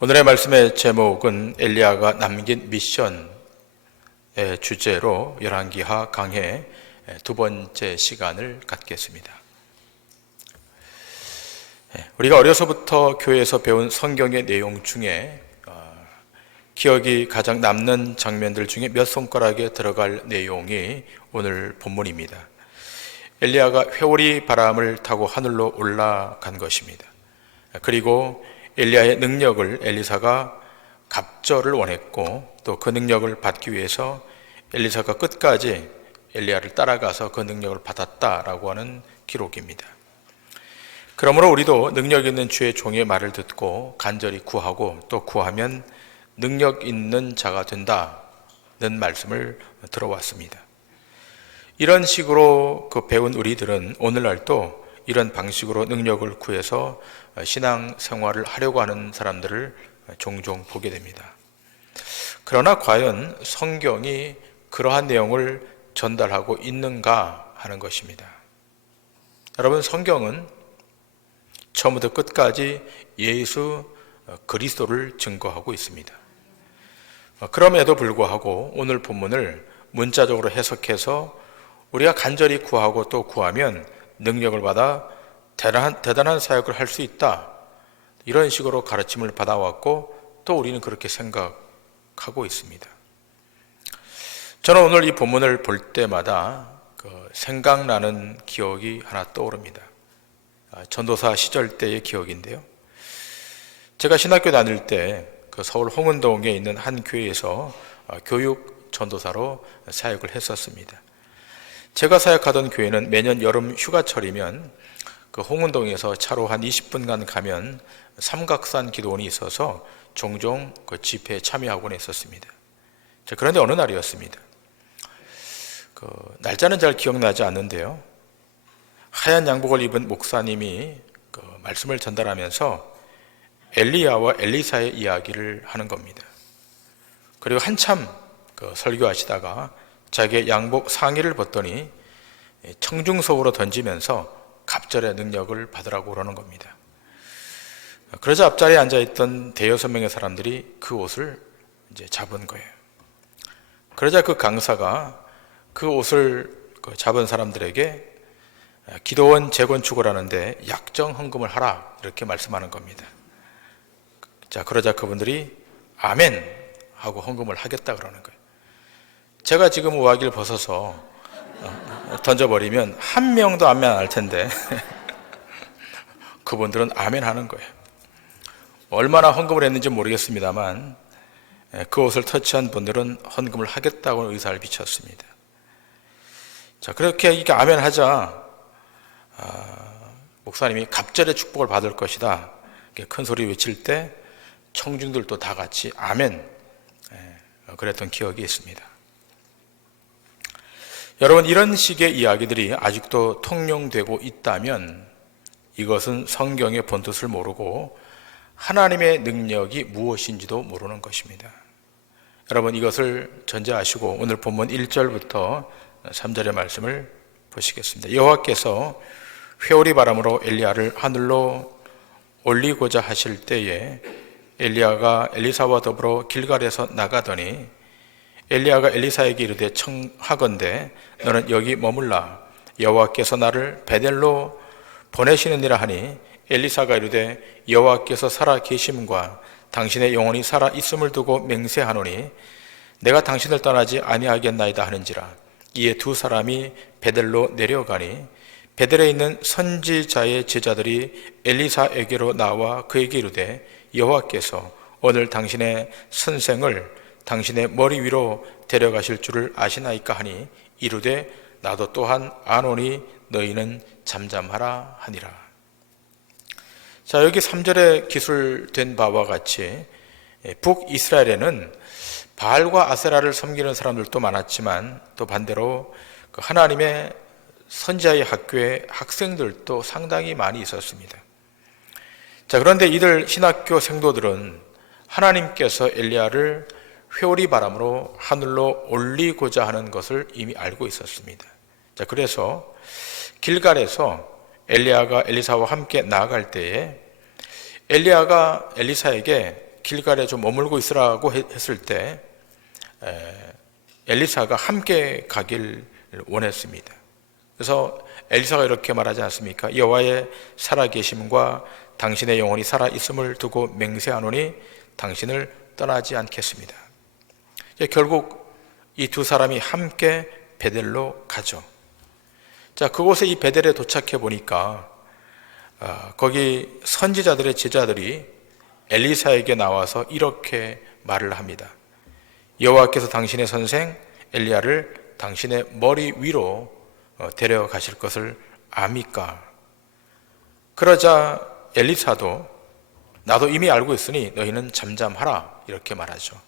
오늘의 말씀의 제목은 엘리야가 남긴 미션의 주제로 열왕기하 강해 두 번째 시간을 갖겠습니다. 우리가 어려서부터 교회에서 배운 성경의 내용 중에 기억이 가장 남는 장면들 중에 몇 손가락에 들어갈 내용이 오늘 본문입니다. 엘리야가 회오리 바람을 타고 하늘로 올라간 것입니다. 그리고 엘리야의 능력을 엘리사가 갑절을 원했고 또 그 능력을 받기 위해서 엘리사가 끝까지 엘리야를 따라가서 그 능력을 받았다라고 하는 기록입니다. 그러므로 우리도 능력 있는 주의 종의 말을 듣고 간절히 구하고 또 구하면 능력 있는 자가 된다는 말씀을 들어왔습니다. 이런 식으로 배운 우리들은 오늘날도 이런 방식으로 능력을 구해서 신앙 생활을 하려고 하는 사람들을 종종 보게 됩니다. 그러나 과연 성경이 그러한 내용을 전달하고 있는가 하는 것입니다. 여러분, 성경은 처음부터 끝까지 예수 그리스도를 증거하고 있습니다. 그럼에도 불구하고 오늘 본문을 문자적으로 해석해서 우리가 간절히 구하고 또 구하면 능력을 받아 대단한 사역을 할 수 있다, 이런 식으로 가르침을 받아왔고 또 우리는 그렇게 생각하고 있습니다. 저는 오늘 이 본문을 볼 때마다 생각나는 기억이 하나 떠오릅니다. 전도사 시절 때의 기억인데요. 제가 신학교 다닐 때 서울 홍은동에 있는 한 교회에서 교육 전도사로 사역을 했었습니다. 제가 사역하던 교회는 매년 여름 휴가철이면 홍은동에서 차로 한 20분간 가면 삼각산 기도원이 있어서 종종 집회에 참여하곤 했었습니다. 그런데 어느 날이었습니다. 날짜는 잘 기억나지 않는데요. 하얀 양복을 입은 목사님이 말씀을 전달하면서 엘리야와 엘리사의 이야기를 하는 겁니다. 그리고 한참 설교하시다가 자기의 양복 상의를 벗더니 청중석으로 던지면서 갑절의 능력을 받으라고 그러는 겁니다. 그러자 앞자리에 앉아있던 대여섯 명의 사람들이 그 옷을 이제 잡은 거예요. 그러자 그 강사가 그 옷을 잡은 사람들에게 기도원 재건축을 하는데 약정 헌금을 하라, 이렇게 말씀하는 겁니다. 자, 그러자 그분들이 아멘 하고 헌금을 하겠다 그러는 거예요. 제가 지금 우아기를 벗어서 던져버리면 한 명도 아멘 안 할 텐데 그분들은 아멘 하는 거예요. 얼마나 헌금을 했는지 모르겠습니다만 그 옷을 터치한 분들은 헌금을 하겠다고 의사를 비쳤습니다. 자, 그렇게 이렇게 아멘 하자 목사님이 갑절의 축복을 받을 것이다, 큰 소리 외칠 때 청중들도 다 같이 아멘 그랬던 기억이 있습니다. 여러분, 이런 식의 이야기들이 아직도 통용되고 있다면 이것은 성경의 본뜻을 모르고 하나님의 능력이 무엇인지도 모르는 것입니다. 여러분, 이것을 전제하시고 오늘 본문 1절부터 3절의 말씀을 보시겠습니다. 여호와께서 회오리 바람으로 엘리야를 하늘로 올리고자 하실 때에 엘리야가 엘리사와 더불어 길갈에서 나가더니 엘리야가 엘리사에게 이르되 청하건대 너는 여기 머물라, 여호와께서 나를 베델로 보내시느니라 하니 엘리사가 이르되 여호와께서 살아 계심과 당신의 영혼이 살아 있음을 두고 맹세하노니 내가 당신을 떠나지 아니하겠나이다 하는지라. 이에 두 사람이 베델로 내려가니 베델에 있는 선지자의 제자들이 엘리사에게로 나와 그에게 이르되 여호와께서 오늘 당신의 선생을 당신의 머리 위로 데려가실 줄을 아시나이까 하니 이르되 나도 또한 아노니 너희는 잠잠하라 하니라. 자, 여기 3절에 기술된 바와 같이 북이스라엘에는 바알과 아세라를 섬기는 사람들도 많았지만 또 반대로 하나님의 선지자의 학교의 학생들도 상당히 많이 있었습니다. 자, 그런데 이들 신학교 생도들은 하나님께서 엘리야를 회오리 바람으로 하늘로 올리고자 하는 것을 이미 알고 있었습니다. 자, 그래서 길갈에서 엘리야가 엘리사와 함께 나아갈 때에 엘리야가 엘리사에게 길갈에 좀 머물고 있으라고 했을 때 엘리사가 함께 가길 원했습니다. 그래서 엘리사가 이렇게 말하지 않습니까? 여호와의 살아계심과 당신의 영혼이 살아있음을 두고 맹세하노니 당신을 떠나지 않겠습니다. 결국 이 두 사람이 함께 베델로 가죠. 자, 그곳에 이 베델에 도착해 보니까 거기 선지자들의 제자들이 엘리사에게 나와서 이렇게 말을 합니다. 여호와께서 당신의 선생 엘리야를 당신의 머리 위로 데려가실 것을 압니까? 그러자 엘리사도 나도 이미 알고 있으니 너희는 잠잠하라 이렇게 말하죠.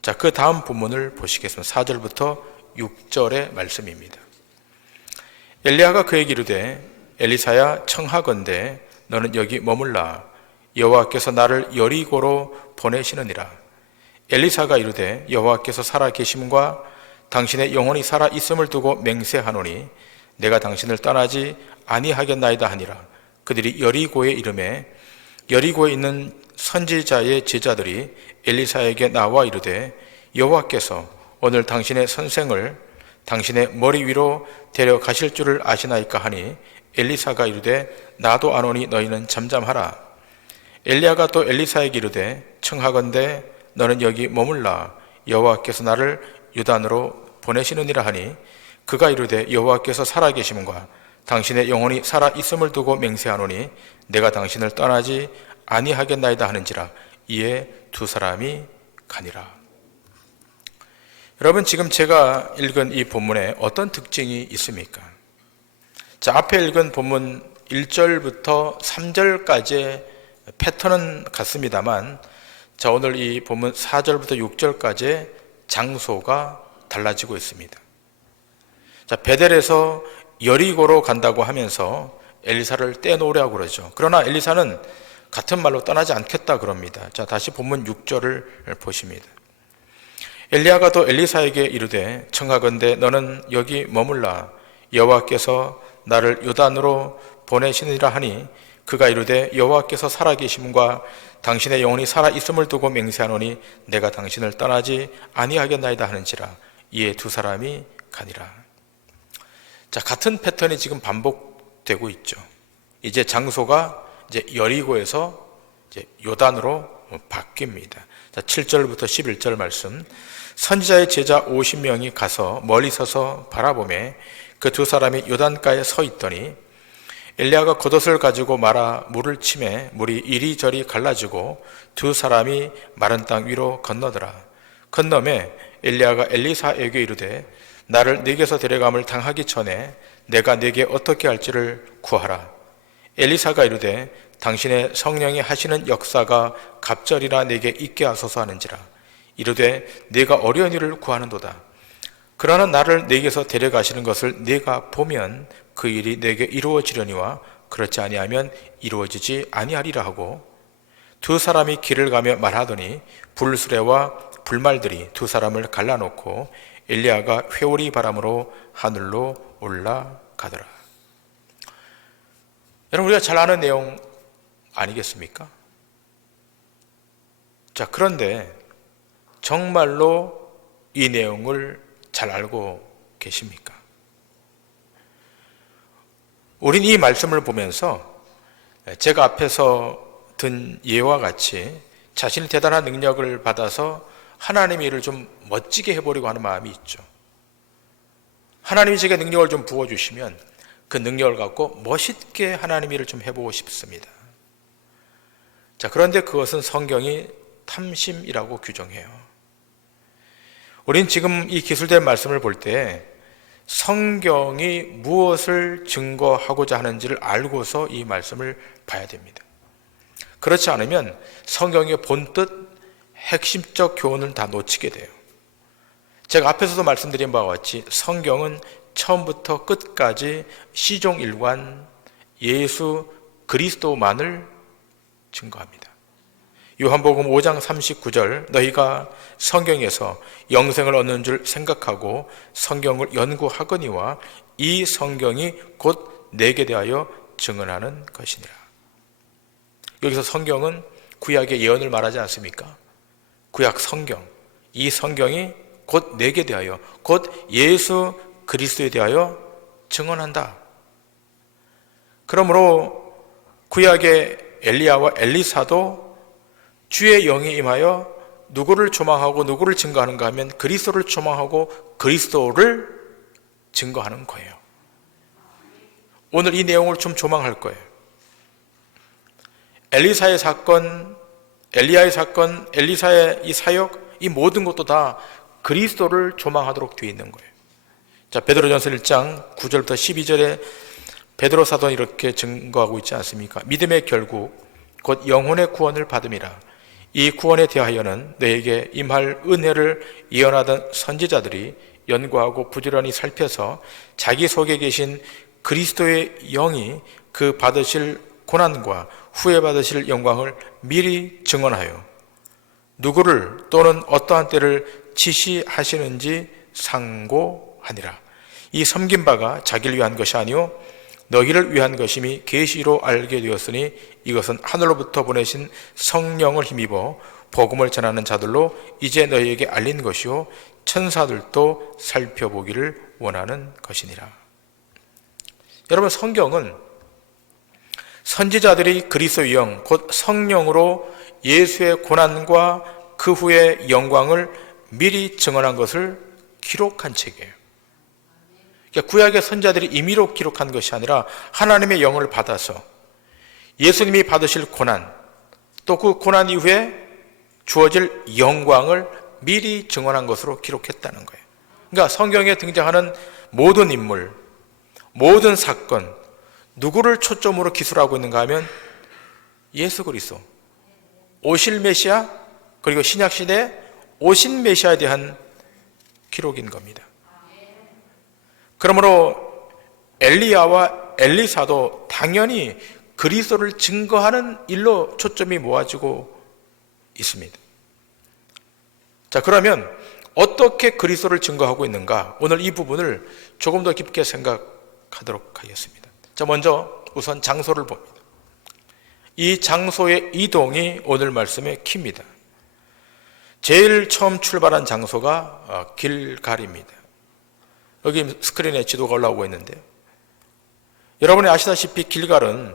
자, 그 다음 본문을 보시겠습니다. 4절부터 6절의 말씀입니다. 엘리야가 그에게 이르되 엘리사야 청하건대 너는 여기 머물라 여호와께서 나를 여리고로 보내시느니라. 엘리사가 이르되 여호와께서 살아 계심과 당신의 영혼이 살아 있음을 두고 맹세하노니 내가 당신을 떠나지 아니하겠나이다 하니라. 그들이 여리고에 이르매 여리고에 있는 선지자의 제자들이 엘리사에게 나와 이르되 여호와께서 오늘 당신의 선생을 당신의 머리 위로 데려가실 줄을 아시나이까 하니 엘리사가 이르되 나도 아노니 너희는 잠잠하라. 엘리야가 또 엘리사에게 이르되 청하건대 너는 여기 머물라 여호와께서 나를 유단으로 보내시느니라 하니 그가 이르되 여호와께서 살아계심과 당신의 영혼이 살아있음을 두고 맹세하노니 내가 당신을 떠나지 아니하겠나이다 하는지라. 이에 두 사람이 가니라. 여러분, 지금 제가 읽은 이 본문에 어떤 특징이 있습니까? 자, 앞에 읽은 본문 1절부터 3절까지의 패턴은 같습니다만 자, 오늘 이 본문 4절부터 6절까지의 장소가 달라지고 있습니다. 자, 베델에서 여리고로 간다고 하면서 엘리사를 떼놓으라고 그러죠. 그러나 엘리사는 같은 말로 떠나지 않겠다 그럽니다. 자, 다시 본문 6절을 보십니다. 엘리야가 또 엘리사에게 이르되 청하건대 너는 여기 머물라 여호와께서 나를 요단으로 보내시느니라 하니 그가 이르되 여호와께서 살아계심과 당신의 영혼이 살아있음을 두고 맹세하노니 내가 당신을 떠나지 아니하겠나이다 하는지라. 이에 두 사람이 가니라. 자, 같은 패턴이 지금 반복되고 있죠. 이제 장소가 이제 여리고에서 이제 요단으로 바뀝니다. 자, 7절부터 11절 말씀. 선지자의 제자 50명이 가서 멀리 서서 바라보매 그 두 사람이 요단가에 서 있더니 엘리야가 겉옷을 가지고 말아 물을 치매 물이 이리저리 갈라지고 두 사람이 마른 땅 위로 건너더라. 건너매 엘리야가 엘리사에게 이르되 나를 네게서 데려감을 당하기 전에 내가 네게 어떻게 할지를 구하라. 엘리사가 이르되 당신의 성령이 하시는 역사가 갑절이라 내게 있게 하소서 하는지라. 이르되 네가 어려운 일을 구하는도다. 그러나 나를 네게서 데려가시는 것을 네가 보면 그 일이 네게 이루어지려니와 그렇지 아니하면 이루어지지 아니하리라 하고 두 사람이 길을 가며 말하더니 불수레와 불말들이 두 사람을 갈라놓고 엘리야가 회오리 바람으로 하늘로 올라가더라. 여러분, 우리가 잘 아는 내용 아니겠습니까? 자, 그런데 정말로 이 내용을 잘 알고 계십니까? 우린 이 말씀을 보면서 제가 앞에서 든 예와 같이 자신이 대단한 능력을 받아서 하나님의 일을 좀 멋지게 해보려고 하는 마음이 있죠. 하나님이 제게 능력을 좀 부어주시면 그 능력을 갖고 멋있게 하나님의 일을 좀 해보고 싶습니다. 자, 그런데 그것은 성경이 탐심이라고 규정해요. 우린 지금 이 기술된 말씀을 볼 때 성경이 무엇을 증거하고자 하는지를 알고서 이 말씀을 봐야 됩니다. 그렇지 않으면 성경의 본뜻, 핵심적 교훈을 다 놓치게 돼요. 제가 앞에서도 말씀드린 바와 같이 성경은 처음부터 끝까지 시종일관 예수 그리스도만을 증거합니다. 요한복음 5장 39절 너희가 성경에서 영생을 얻는 줄 생각하고 성경을 연구하거니와 이 성경이 곧 내게 대하여 증언하는 것이니라. 여기서 성경은 구약의 예언을 말하지 않습니까? 구약 성경, 이 성경이 곧 내게 대하여, 곧 예수 그리스도에 대하여 증언한다. 그러므로 구약의 엘리야와 엘리사도 주의 영이 임하여 누구를 조망하고 누구를 증거하는가 하면 그리스도를 조망하고 그리스도를 증거하는 거예요. 오늘 이 내용을 좀 조망할 거예요. 엘리사의 사건, 엘리야의 사건, 엘리사의 이 사역, 이 모든 것도 다 그리스도를 조망하도록 되어 있는 거예요. 자, 베드로전서 1장 9절부터 12절에 베드로 사도는 이렇게 증거하고 있지 않습니까? 믿음의 결국 곧 영혼의 구원을 받음이라. 이 구원에 대하여는 너에게 임할 은혜를 예언하던 선지자들이 연구하고 부지런히 살펴서 자기 속에 계신 그리스도의 영이 그 받으실 고난과 후에 받으실 영광을 미리 증언하여 누구를 또는 어떠한 때를 지시하시는지 상고하니라. 이 섬긴 바가 자기를 위한 것이 아니요 너희를 위한 것임이 계시로 알게 되었으니 이것은 하늘로부터 보내신 성령을 힘입어 복음을 전하는 자들로 이제 너희에게 알린 것이요 천사들도 살펴보기를 원하는 것이니라. 여러분, 성경은 선지자들이 그리스도의 영, 곧 성령으로 예수의 고난과 그 후의 영광을 미리 증언한 것을 기록한 책이에요. 그러니까 구약의 선지자들이 임의로 기록한 것이 아니라 하나님의 영을 받아서 예수님이 받으실 고난, 또 그 고난 이후에 주어질 영광을 미리 증언한 것으로 기록했다는 거예요. 그러니까 성경에 등장하는 모든 인물, 모든 사건, 누구를 초점으로 기술하고 있는가 하면 예수 그리스도, 오실 메시아, 그리고 신약시대에 오신 메시아에 대한 기록인 겁니다. 그러므로 엘리야와 엘리사도 당연히 그리스도를 증거하는 일로 초점이 모아지고 있습니다. 자, 그러면 어떻게 그리스도를 증거하고 있는가? 오늘 이 부분을 조금 더 깊게 생각하도록 하겠습니다. 자, 먼저 우선 장소를 봅니다. 이 장소의 이동이 오늘 말씀의 키입니다. 제일 처음 출발한 장소가 길갈입니다. 여기 스크린에 지도가 올라오고 있는데요. 여러분이 아시다시피 길갈은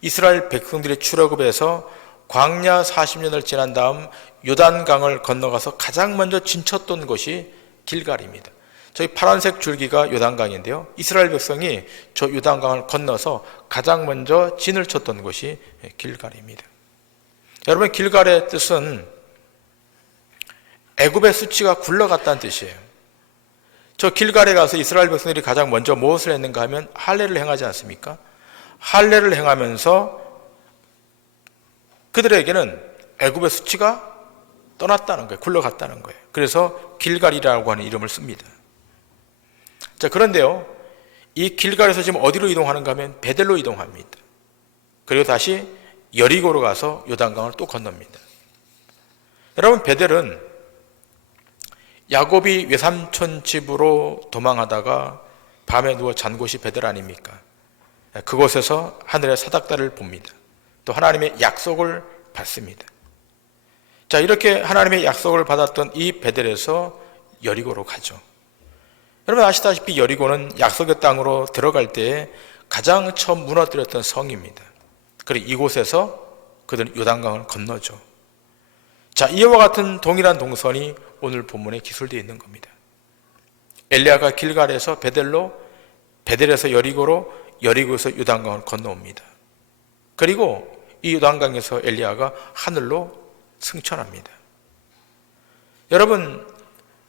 이스라엘 백성들이 출애굽해서 광야 40년을 지난 다음 요단강을 건너가서 가장 먼저 진쳤던 곳이 길갈입니다. 저희 파란색 줄기가 요단강인데요. 이스라엘 백성이 저 요단강을 건너서 가장 먼저 진을 쳤던 곳이 길갈입니다. 여러분, 길갈의 뜻은 애굽의 수치가 굴러갔다는 뜻이에요. 저 길갈에 가서 이스라엘 백성들이 가장 먼저 무엇을 했는가 하면 할례를 행하지 않습니까? 할례를 행하면서 그들에게는 애굽의 수치가 떠났다는 거예요. 굴러갔다는 거예요. 그래서 길갈이라고 하는 이름을 씁니다. 자, 그런데요, 이 길갈에서 지금 어디로 이동하는가 하면 베델로 이동합니다. 그리고 다시 여리고로 가서 요단강을 또 건넙니다. 여러분, 베델은 야곱이 외삼촌 집으로 도망하다가 밤에 누워 잔 곳이 베델 아닙니까? 그곳에서 하늘의 사닥다리를 봅니다. 또 하나님의 약속을 받습니다. 자, 이렇게 하나님의 약속을 받았던 이 베델에서 여리고로 가죠. 여러분 아시다시피 여리고는 약속의 땅으로 들어갈 때에 가장 처음 무너뜨렸던 성입니다. 그리고 이곳에서 그들은 요단강을 건너죠. 자, 이와 같은 동일한 동선이 오늘 본문에 기술되어 있는 겁니다. 엘리야가 길갈에서 베델로, 베델에서 여리고로, 여리고에서 요단강을 건너옵니다. 그리고 이 요단강에서 엘리야가 하늘로 승천합니다. 여러분,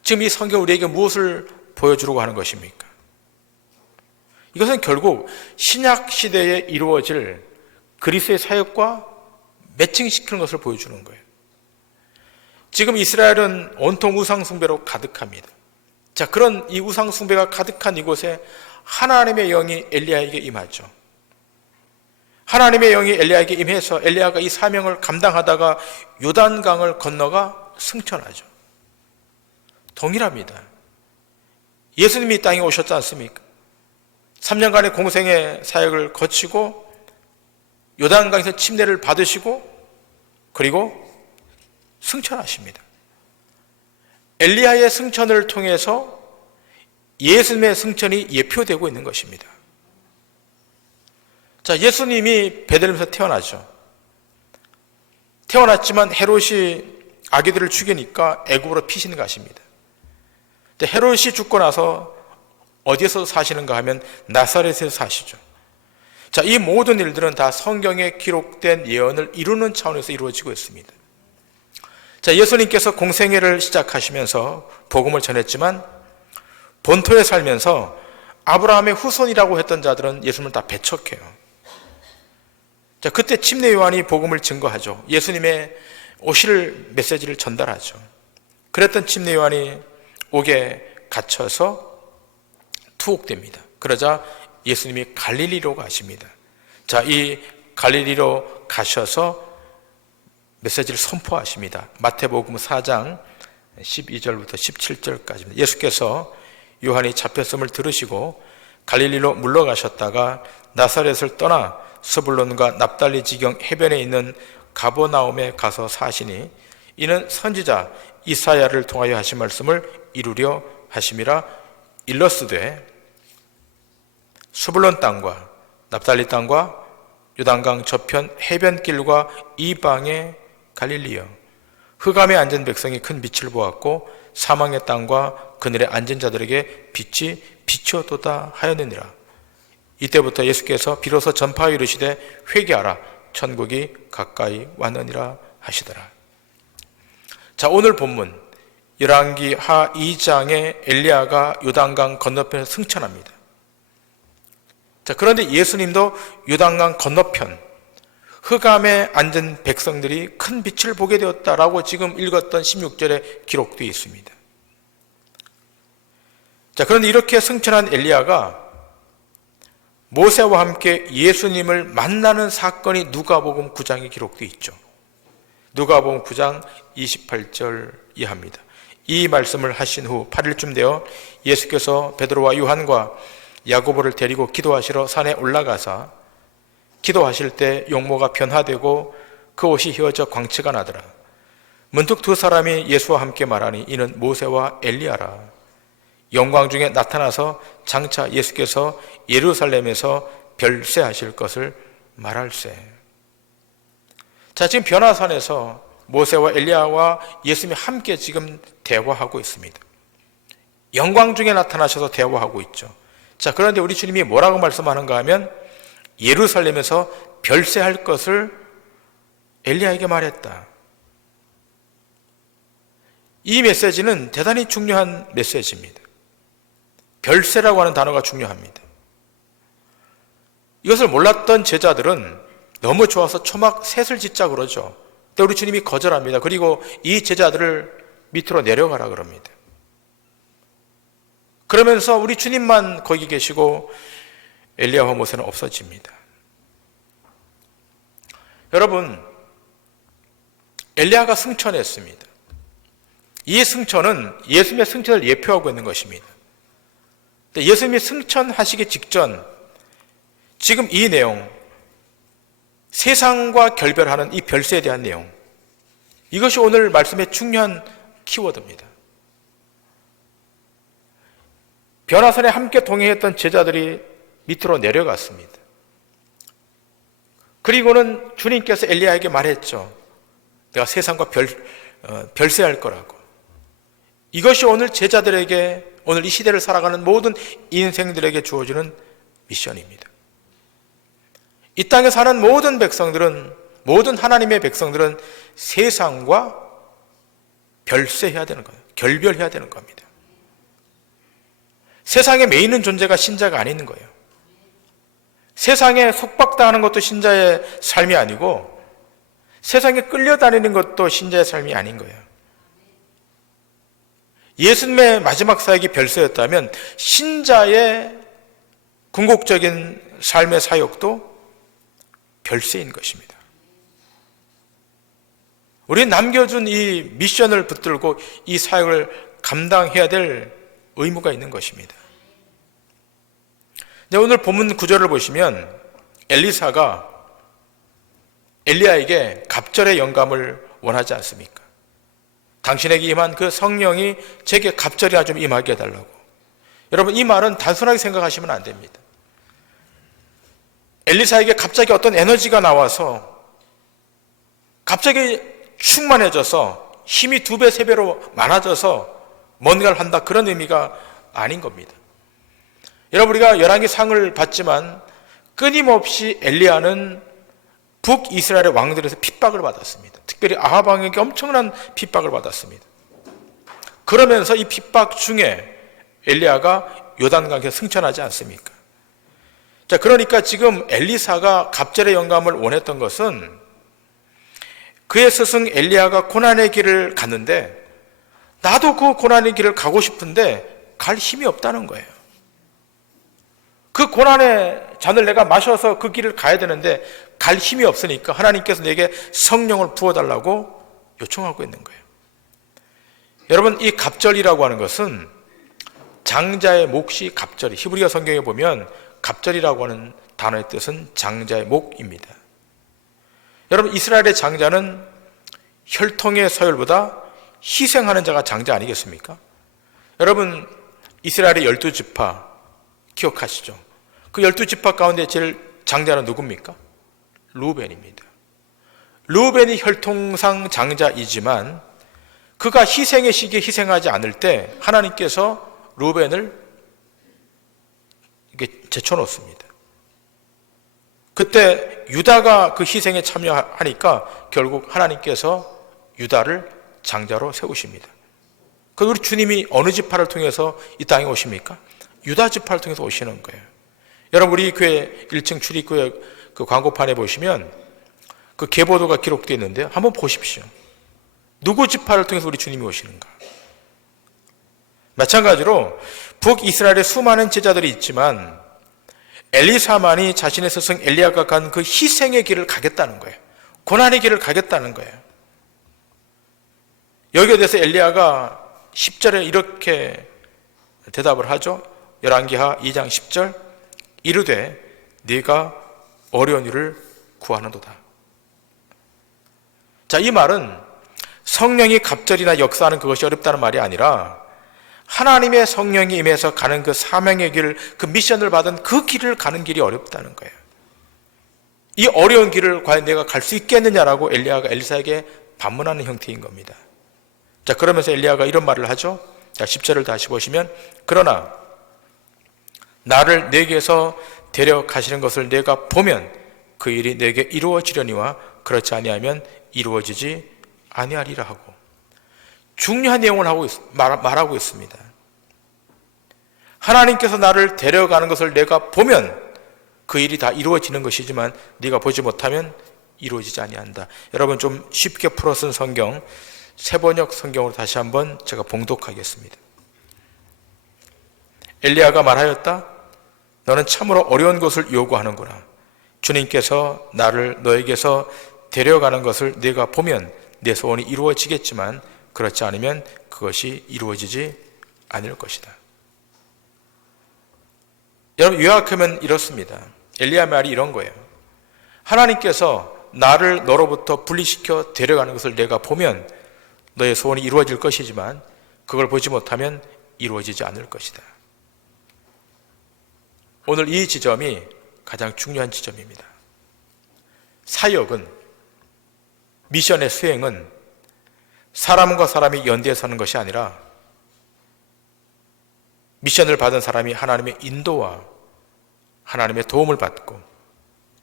지금 이 성경 우리에게 무엇을 보여주려고 하는 것입니까? 이것은 결국 신약 시대에 이루어질 그리스도의 사역과 매칭시키는 것을 보여주는 거예요. 지금 이스라엘은 온통 우상 숭배로 가득합니다. 자, 그런 이 우상 숭배가 가득한 이곳에 하나님의 영이 엘리야에게 임하죠. 하나님의 영이 엘리야에게 임해서 엘리야가 이 사명을 감당하다가 요단강을 건너가 승천하죠. 동일합니다. 예수님이 이 땅에 오셨지 않습니까? 3년간의 공생의 사역을 거치고 요단강에서 침례를 받으시고 그리고 승천하십니다. 엘리야의 승천을 통해서 예수님의 승천이 예표되고 있는 것입니다. 자, 예수님이 베들레헴에서 태어나죠. 태어났지만 헤롯이 아기들을 죽이니까 애굽으로 피신 가십니다. 헤롯이 죽고 나서 어디에서 사시는가 하면 나사렛에서 사시죠. 자, 이 모든 일들은 다 성경에 기록된 예언을 이루는 차원에서 이루어지고 있습니다. 자, 예수님께서 공생애를 시작하시면서 복음을 전했지만 본토에 살면서 아브라함의 후손이라고 했던 자들은 예수님을 다 배척해요. 자, 그때 침례 요한이 복음을 증거하죠. 예수님의 오실 메시지를 전달하죠. 그랬던 침례 요한이 옥에 갇혀서 투옥됩니다. 그러자 예수님이 갈릴리로 가십니다. 자, 이 갈릴리로 가셔서 메시지를 선포하십니다. 마태복음 4장 12절부터 17절까지입니다. 예수께서 요한이 잡혔음을 들으시고 갈릴리로 물러가셨다가 나사렛을 떠나 스불론과 납달리 지경 해변에 있는 가버나움에 가서 사시니 이는 선지자 이사야를 통하여 하신 말씀을 이루려 하심이라. 일러스되 스불론 땅과 납달리 땅과 요단강 저편 해변길과 이방의 갈릴리여, 흑암에 앉은 백성이 큰 빛을 보았고 사망의 땅과 그늘에 앉은 자들에게 빛이 비추었도다 하였느니라. 이때부터 예수께서 비로소 전파하여 이르시되 회개하라, 천국이 가까이 왔느니라 하시더라. 자, 오늘 본문 열왕기 하 2장에 엘리야가 요단강 건너편에서 승천합니다. 자, 그런데 예수님도 요단강 건너편 흑암에 앉은 백성들이 큰 빛을 보게 되었다라고 지금 읽었던 16절에 기록되어 있습니다. 자, 그런데 이렇게 승천한 엘리야가 모세와 함께 예수님을 만나는 사건이 누가복음 9장에 기록되어 있죠. 누가복음 9장 28절 이하입니다. 이 말씀을 하신 후 8일쯤 되어 예수께서 베드로와 요한과 야고보를 데리고 기도하시러 산에 올라가사 기도하실 때 용모가 변화되고 그 옷이 휘어져 광채가 나더라. 문득 두 사람이 예수와 함께 말하니 이는 모세와 엘리야라. 영광 중에 나타나서 장차 예수께서 예루살렘에서 별세하실 것을 말할세. 자, 지금 변화산에서 모세와 엘리야와 예수님이 함께 지금 대화하고 있습니다. 영광 중에 나타나셔서 대화하고 있죠. 자, 그런데 우리 주님이 뭐라고 말씀하는가 하면 예루살렘에서 별세할 것을 엘리야에게 말했다. 이 메시지는 대단히 중요한 메시지입니다. 별세라고 하는 단어가 중요합니다. 이것을 몰랐던 제자들은 너무 좋아서 초막 셋을 짓자 그러죠. 근데 우리 주님이 거절합니다. 그리고 이 제자들을 밑으로 내려가라 그럽니다. 그러면서 우리 주님만 거기 계시고 엘리야와 모세는 없어집니다. 여러분, 엘리야가 승천했습니다. 이 승천은 예수님의 승천을 예표하고 있는 것입니다. 예수님이 승천하시기 직전 지금 이 내용, 세상과 결별하는 이 별세에 대한 내용, 이것이 오늘 말씀의 중요한 키워드입니다. 변화산에 함께 동행했던 제자들이 밑으로 내려갔습니다. 그리고는 주님께서 엘리야에게 말했죠. 내가 세상과 별세할 거라고. 이것이 오늘 제자들에게, 오늘 이 시대를 살아가는 모든 인생들에게 주어지는 미션입니다. 이 땅에 사는 모든 백성들은, 모든 하나님의 백성들은 세상과 별세해야 되는 거예요. 결별해야 되는 겁니다. 세상에 매이는 존재가 신자가 아닌 거예요. 세상에 속박당하는 것도 신자의 삶이 아니고 세상에 끌려다니는 것도 신자의 삶이 아닌 거예요. 예수님의 마지막 사역이 별세였다면 신자의 궁극적인 삶의 사역도 별세인 것입니다. 우리는 남겨준 이 미션을 붙들고 이 사역을 감당해야 될 의무가 있는 것입니다. 오늘 본문 구절을 보시면 엘리사가 엘리야에게 갑절의 영감을 원하지 않습니까? 당신에게 임한 그 성령이 제게 갑절이나 좀 임하게 해달라고. 여러분, 이 말은 단순하게 생각하시면 안 됩니다. 엘리사에게 갑자기 어떤 에너지가 나와서 갑자기 충만해져서 힘이 2배, 3배로 많아져서 뭔가를 한다, 그런 의미가 아닌 겁니다. 여러분, 우리가 열왕기 상을 봤지만 끊임없이 엘리야는 북이스라엘의 왕들에서 핍박을 받았습니다. 특별히 아합 왕에게 엄청난 핍박을 받았습니다. 그러면서 이 핍박 중에 엘리야가 요단강에서 승천하지 않습니까? 자, 그러니까 지금 엘리사가 갑절의 영감을 원했던 것은 그의 스승 엘리야가 고난의 길을 갔는데 나도 그 고난의 길을 가고 싶은데 갈 힘이 없다는 거예요. 그 고난의 잔을 내가 마셔서 그 길을 가야 되는데 갈 힘이 없으니까 하나님께서 내게 성령을 부어달라고 요청하고 있는 거예요. 여러분, 이 갑절이라고 하는 것은 장자의 몫이 갑절이, 히브리어 성경에 보면 갑절이라고 하는 단어의 뜻은 장자의 목입니다. 여러분, 이스라엘의 장자는 혈통의 서열보다 희생하는 자가 장자 아니겠습니까? 여러분, 이스라엘의 12지파 기억하시죠? 그 12지파 가운데 제일 장자는 누굽니까? 르우벤입니다. 르우벤이 혈통상 장자이지만 그가 희생의 시기에 희생하지 않을 때 하나님께서 르우벤을 제쳐놓습니다. 그때 유다가 그 희생에 참여하니까 결국 하나님께서 유다를 장자로 세우십니다. 그 우리 주님이 어느 지파를 통해서 이 땅에 오십니까? 유다 지파를 통해서 오시는 거예요. 여러분, 우리 교회 1층 출입구에 그 광고판에 보시면 그 계보도가 기록되어 있는데요. 한번 보십시오. 누구 지파를 통해서 우리 주님이 오시는가? 마찬가지로 북이스라엘에 수많은 제자들이 있지만 엘리사만이 자신의 스승 엘리야가 간 그 희생의 길을 가겠다는 거예요. 고난의 길을 가겠다는 거예요. 여기에 대해서 엘리야가 10절에 이렇게 대답을 하죠. 열왕기하 2장 10절, 이르되 네가 어려운 일을 구하는도다. 자, 이 말은 성령이 갑절이나 역사하는 그것이 어렵다는 말이 아니라 하나님의 성령이 임해서 가는 그 사명의 길, 그 미션을 받은 그 길을 가는 길이 어렵다는 거예요. 이 어려운 길을 과연 내가 갈 수 있겠느냐라고 엘리야가 엘리사에게 반문하는 형태인 겁니다. 자, 그러면서 엘리야가 이런 말을 하죠. 자, 10절을 다시 보시면, 그러나 나를 내게서 데려가시는 것을 내가 보면 그 일이 내게 이루어지려니와 그렇지 아니하면 이루어지지 아니하리라 하고 중요한 내용을 말하고 있습니다. 하나님께서 나를 데려가는 것을 내가 보면 그 일이 다 이루어지는 것이지만 네가 보지 못하면 이루어지지 아니한다. 여러분, 좀 쉽게 풀어 쓴 성경 새번역 성경으로 다시 한번 제가 봉독하겠습니다. 엘리야가 말하였다. 너는 참으로 어려운 것을 요구하는구나. 주님께서 나를 너에게서 데려가는 것을 네가 보면 내 소원이 이루어지겠지만 그렇지 않으면 그것이 이루어지지 않을 것이다. 여러분, 요약하면 이렇습니다. 엘리야 말이 이런 거예요. 하나님께서 나를 너로부터 분리시켜 데려가는 것을 내가 보면 너의 소원이 이루어질 것이지만 그걸 보지 못하면 이루어지지 않을 것이다. 오늘 이 지점이 가장 중요한 지점입니다. 사역은, 미션의 수행은 사람과 사람이 연대해서 하는 것이 아니라 미션을 받은 사람이 하나님의 인도와 하나님의 도움을 받고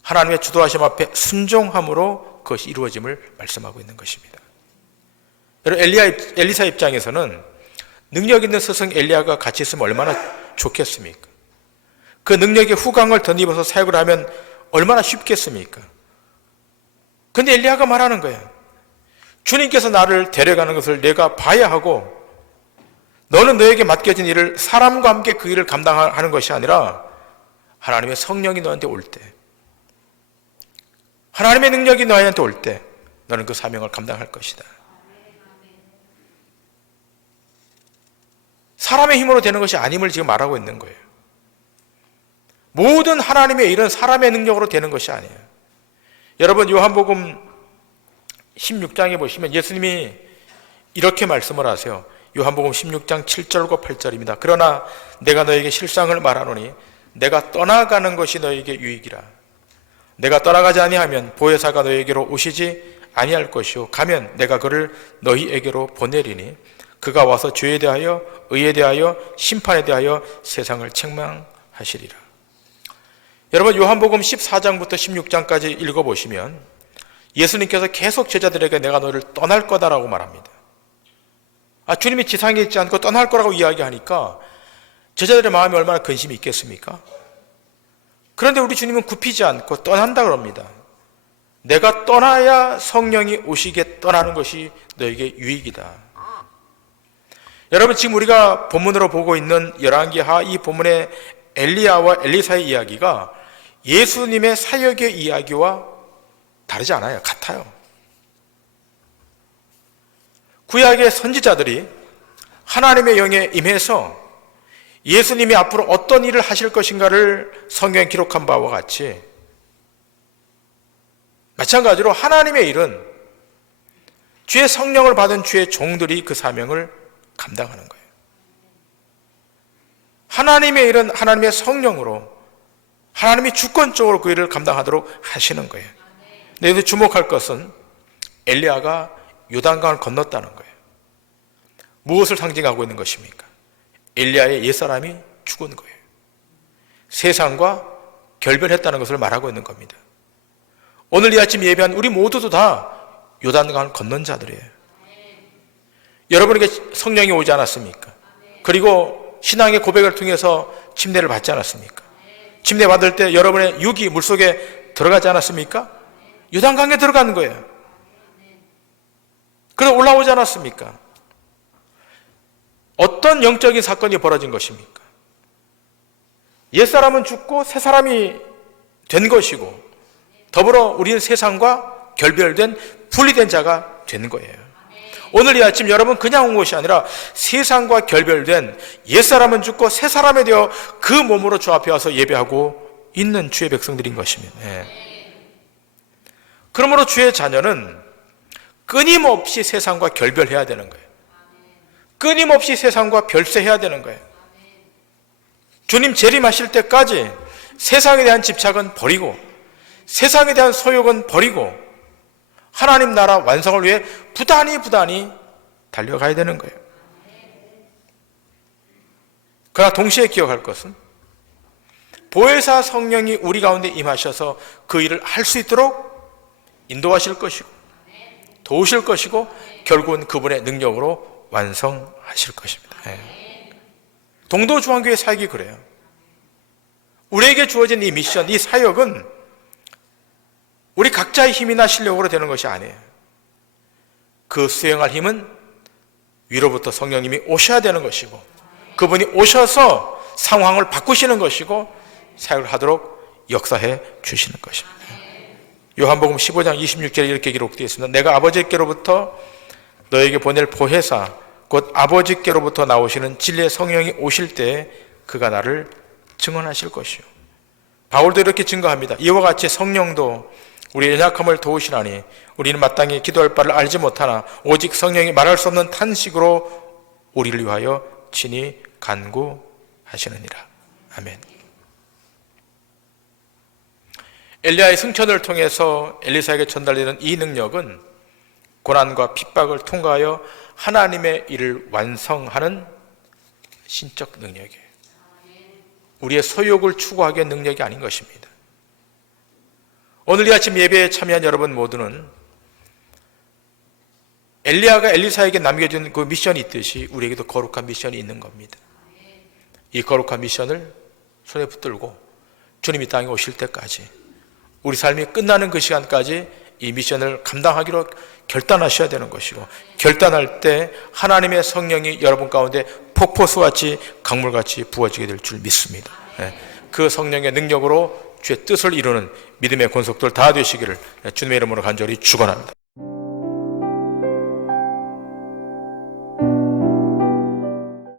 하나님의 주도하심 앞에 순종함으로 그것이 이루어짐을 말씀하고 있는 것입니다. 여러분, 엘리사 입장에서는 능력 있는 스승 엘리야가 같이 있으면 얼마나 좋겠습니까? 그 능력의 후광을 덧입어서 사역을 하면 얼마나 쉽겠습니까? 근데 엘리야가 말하는 거예요. 주님께서 나를 데려가는 것을 내가 봐야 하고 너는 너에게 맡겨진 일을 사람과 함께 그 일을 감당하는 것이 아니라 하나님의 성령이 너한테 올 때, 하나님의 능력이 너한테 올 때 너는 그 사명을 감당할 것이다. 사람의 힘으로 되는 것이 아님을 지금 말하고 있는 거예요. 모든 하나님의 일은 사람의 능력으로 되는 것이 아니에요. 여러분, 요한복음 16장에 보시면 예수님이 이렇게 말씀을 하세요. 요한복음 16장 7절과 8절입니다. 그러나 내가 너에게 실상을 말하노니 내가 떠나가는 것이 너에게 유익이라. 내가 떠나가지 아니하면 보혜사가 너에게로 오시지 아니할 것이요 가면 내가 그를 너희에게로 보내리니 그가 와서 죄에 대하여 의에 대하여 심판에 대하여 세상을 책망하시리라. 여러분, 요한복음 14장부터 16장까지 읽어보시면 예수님께서 계속 제자들에게 내가 너를 떠날 거다라고 말합니다. 주님이 지상에 있지 않고 떠날 거라고 이야기하니까 제자들의 마음이 얼마나 근심이 있겠습니까? 그런데 우리 주님은 굽히지 않고 떠난다 그럽니다. 내가 떠나야 성령이 오시게 떠나는 것이 너에게 유익이다. 여러분, 지금 우리가 본문으로 보고 있는 열왕기하 이 본문의 엘리야와 엘리사의 이야기가 예수님의 사역의 이야기와 다르지 않아요. 같아요. 구약의 선지자들이 하나님의 영에 임해서 예수님이 앞으로 어떤 일을 하실 것인가를 성경에 기록한 바와 같이 마찬가지로 하나님의 일은 주의 성령을 받은 주의 종들이 그 사명을 감당하는 거예요. 하나님의 일은 하나님의 성령으로 하나님이 주권적으로 그 일을 감당하도록 하시는 거예요. 근데 여기서 주목할 것은 엘리야가 요단강을 건넜다는 거예요. 무엇을 상징하고 있는 것입니까? 엘리야의 옛사람이 죽은 거예요. 세상과 결별했다는 것을 말하고 있는 겁니다. 오늘 이 아침 예배한 우리 모두도 다 요단강을 건넌 자들이에요. 여러분에게 성령이 오지 않았습니까? 그리고 신앙의 고백을 통해서 침례를 받지 않았습니까? 침례 받을 때 여러분의 육이 물속에 들어가지 않았습니까? 요단강에 들어가는 거예요. 그래서 올라오지 않았습니까? 어떤 영적인 사건이 벌어진 것입니까? 옛사람은 죽고 새사람이 된 것이고 더불어 우리는 세상과 결별된 분리된 자가 된 거예요. 오늘 이 아침 여러분 그냥 온 것이 아니라 세상과 결별된 옛사람은 죽고 새사람이 되어 그 몸으로 주 앞에 와서 예배하고 있는 주의 백성들인 것입니다. 그러므로 주의 자녀는 끊임없이 세상과 결별해야 되는 거예요. 끊임없이 세상과 별세해야 되는 거예요. 주님 재림하실 때까지 세상에 대한 집착은 버리고 세상에 대한 소욕은 버리고 하나님 나라 완성을 위해 부단히 달려가야 되는 거예요. 그러나 동시에 기억할 것은 보혜사 성령이 우리 가운데 임하셔서 그 일을 할 수 있도록 인도하실 것이고 도우실 것이고 결국은 그분의 능력으로 완성하실 것입니다. 동도중앙교회 사역이 그래요. 우리에게 주어진 이 미션, 이 사역은 우리 각자의 힘이나 실력으로 되는 것이 아니에요. 그 수행할 힘은 위로부터 성령님이 오셔야 되는 것이고 그분이 오셔서 상황을 바꾸시는 것이고 사역을 하도록 역사해 주시는 것입니다. 요한복음 15장 26절에 이렇게 기록되어 있습니다. 내가 아버지께로부터 너에게 보낼 보혜사 곧 아버지께로부터 나오시는 진리의 성령이 오실 때 그가 나를 증언하실 것이요. 바울도 이렇게 증거합니다. 이와 같이 성령도 우리의 연약함을 도우시나니 우리는 마땅히 기도할 바를 알지 못하나 오직 성령이 말할 수 없는 탄식으로 우리를 위하여 친히 간구하시느니라. 아멘. 엘리야의 승천을 통해서 엘리사에게 전달되는 이 능력은 고난과 핍박을 통과하여 하나님의 일을 완성하는 신적 능력이에요. 우리의 소욕을 추구하기 위한 능력이 아닌 것입니다. 오늘 이 아침 예배에 참여한 여러분 모두는 엘리야가 엘리사에게 남겨준 그 미션이 있듯이 우리에게도 거룩한 미션이 있는 겁니다. 이 거룩한 미션을 손에 붙들고 주님이 땅에 오실 때까지 우리 삶이 끝나는 그 시간까지 이 미션을 감당하기로 결단하셔야 되는 것이고 결단할 때 하나님의 성령이 여러분 가운데 폭포수같이 강물같이 부어지게 될 줄 믿습니다. 그 성령의 능력으로 주의 뜻을 이루는 믿음의 권속들 다 되시기를 주님의 이름으로 간절히 축원합니다.